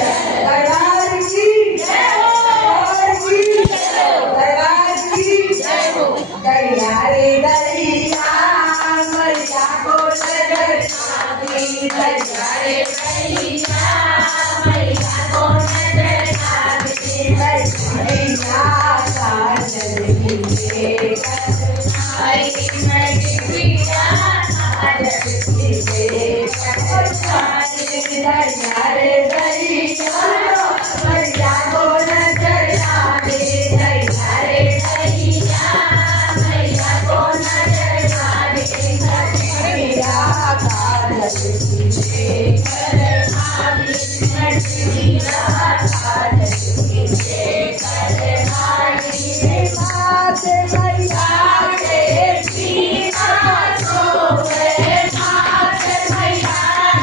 दरबार की दरबार की दरबार की दरिया रे दरिया मैया को नजर आवी दरिया रे दरिया मैया को नजर आवी मैया काजल की लेकर आई मैं बिटिया काजल की लेकर आई दरिया रे दरिया मैया को नजर आवी दरिया रे दरिया मैया को नजर आवी मैया काजल की लेकर आई मैया काजल की लेकर आई बात मैया के सीना सोए बात मैया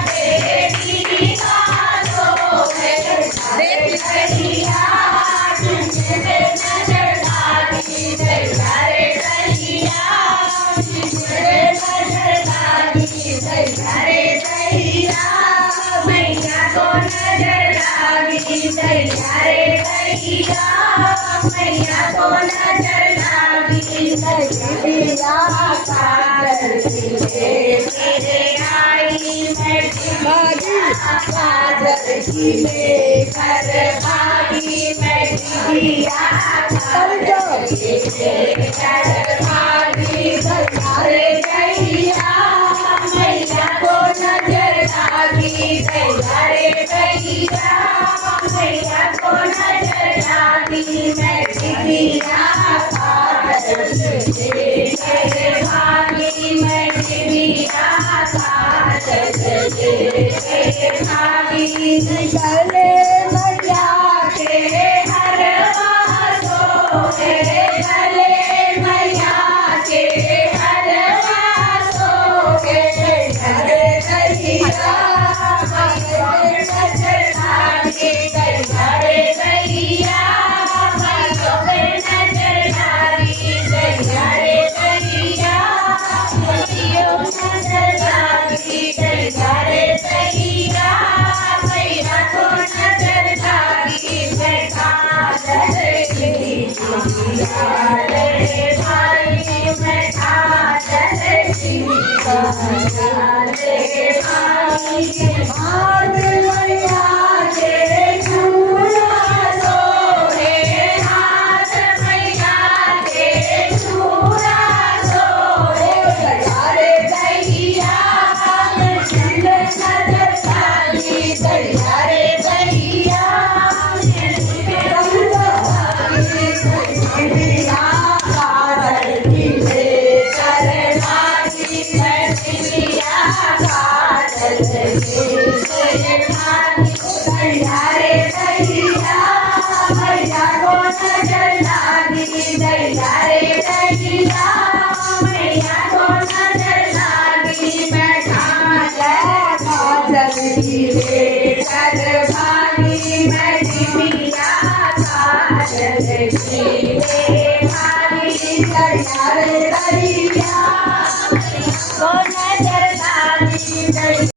के सीना सोए दरिया तुझे नजर आवी दरिया रे दरिया तुझे नजर आवी दरिया रे दरिया मैया को नजर आवी दरिया रे दरिया मैया को नजर आवी दरिया काजल की लेकर आई मैं काजल की लेकर आई मैं बिटिया काजल की लेकर आई दरिया रे दरिया मैया को नजर आवी दरिया रे दरिया मैया को नजर आवी मैं बिटिया काजल की लेकर आई मैं बिटिया काजल की लेकर आई गले मैया के हरवा सोए गले मैया के हरवा सोए गले दरिया नजर आवी दरिया रे दरिया मैया को नजर आवी दरिया रे दरिया मैया नजर आवी दरिया रे दरिया मैया को नजर आवी काजल की लेकर रे भाई मैं काजल की लेकर रे भाई हाथ मैया के झूला सोए हाथ मैया के झूला सोए दरिया रे दरिया नजर आवी दरिया रे दरिया बिटिया काजल की लेकर आई मैं बिटिया काजल की लेकर आई दरिया रे दरिया मैया को नजर आवी दरिया रे